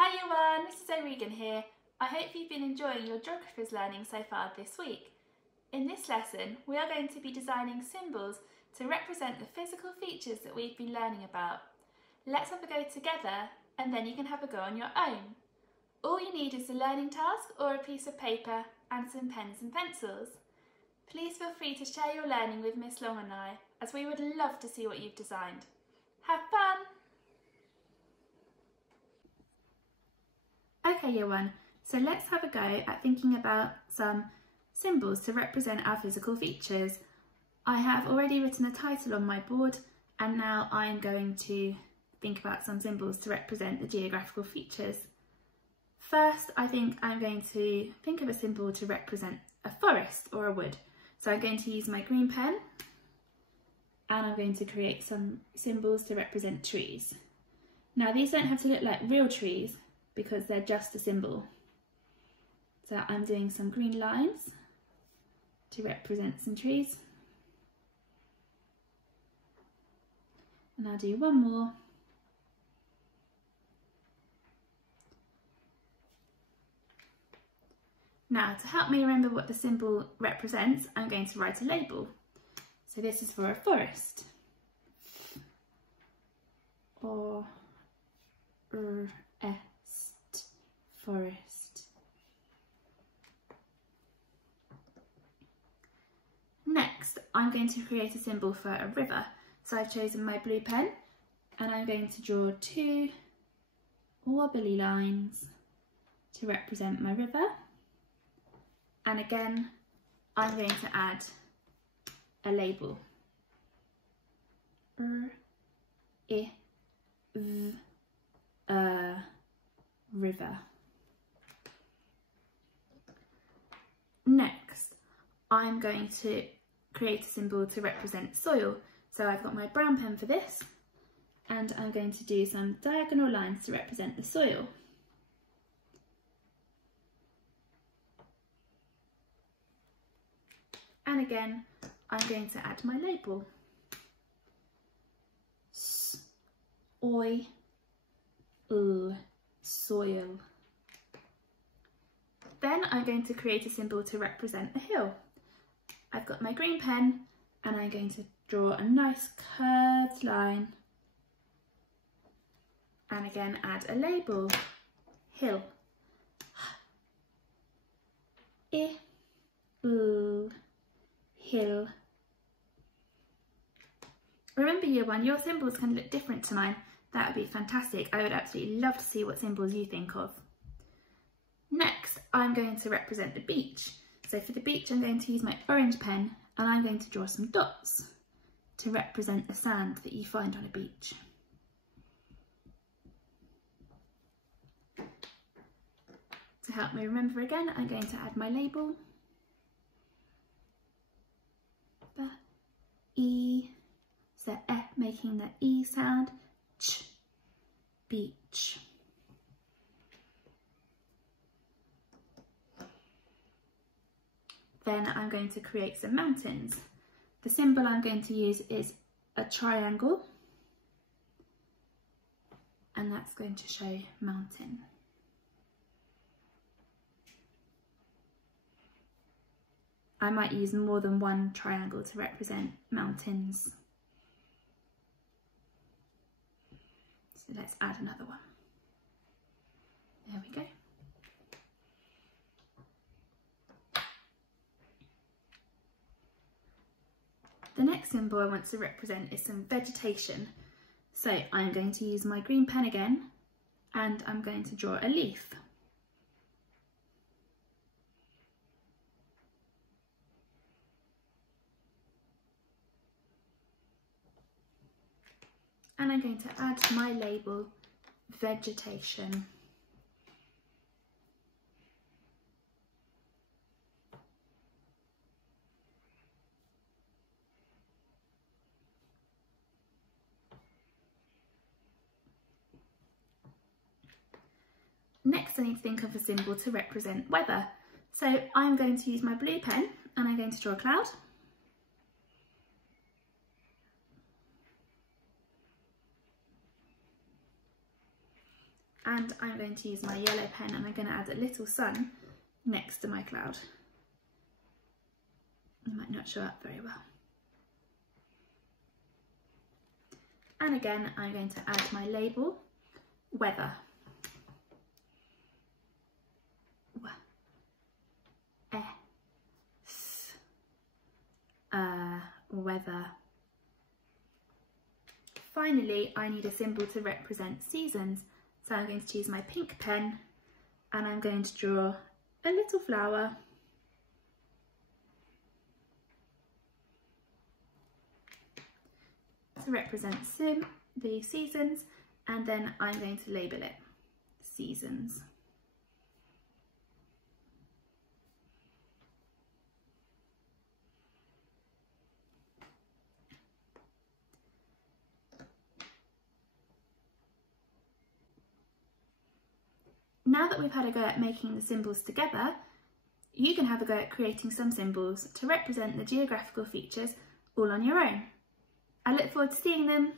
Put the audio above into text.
Hi everyone, this is O'Regan here. I hope you've been enjoying your Geographers learning so far this week. In this lesson, we are going to be designing symbols to represent the physical features that we've been learning about. Let's have a go together and then you can have a go on your own. All you need is a learning task or a piece of paper and some pens and pencils. Please feel free to share your learning with Miss Long and I, as we would love to see what you've designed. Have fun! Okay, Year 1, so let's have a go at thinking about some symbols to represent our physical features. I have already written a title on my board and now I'm going to think about some symbols to represent the geographical features. First, I think I'm going to think of a symbol to represent a forest or a wood. So I'm going to use my green pen and I'm going to create some symbols to represent trees. Now these don't have to look like real trees, because they're just a symbol. So I'm doing some green lines to represent some trees. And I'll do one more. Now, to help me remember what the symbol represents, I'm going to write a label. So this is for a forest. Or forest. Next, I'm going to create a symbol for a river. So I've chosen my blue pen and I'm going to draw two wobbly lines to represent my river. And again, I'm going to add a label. River. Next, I'm going to create a symbol to represent soil. So I've got my brown pen for this, and I'm going to do some diagonal lines to represent the soil. And again, I'm going to add my label. Soil. Then I'm going to create a symbol to represent a hill. I've got my green pen and I'm going to draw a nice curved line and again add a label, hill. Hill. Remember, Year 1, your symbols can look different to mine. That would be fantastic. I would absolutely love to see what symbols you think of. Next, I'm going to represent the beach. So for the beach, I'm going to use my orange pen and I'm going to draw some dots to represent the sand that you find on a beach. To help me remember again, I'm going to add my label. So making the E sound, ch, beach. Then I'm going to create some mountains. The symbol I'm going to use is a triangle, and that's going to show mountain. I might use more than one triangle to represent mountains. So let's add another one. There we go. The next symbol I want to represent is some vegetation. So I'm going to use my green pen again and I'm going to draw a leaf. And I'm going to add my label, vegetation. Next, I need to think of a symbol to represent weather. So I'm going to use my blue pen and I'm going to draw a cloud. and I'm going to use my yellow pen and I'm going to add a little sun next to my cloud. It might not show up very well. And again, I'm going to add my label, weather. Weather. Finally, I need a symbol to represent seasons. So I'm going to choose my pink pen and I'm going to draw a little flower. To represent the seasons, and then I'm going to label it seasons. Now that we've had a go at making the symbols together, you can have a go at creating some symbols to represent the geographical features all on your own. I look forward to seeing them.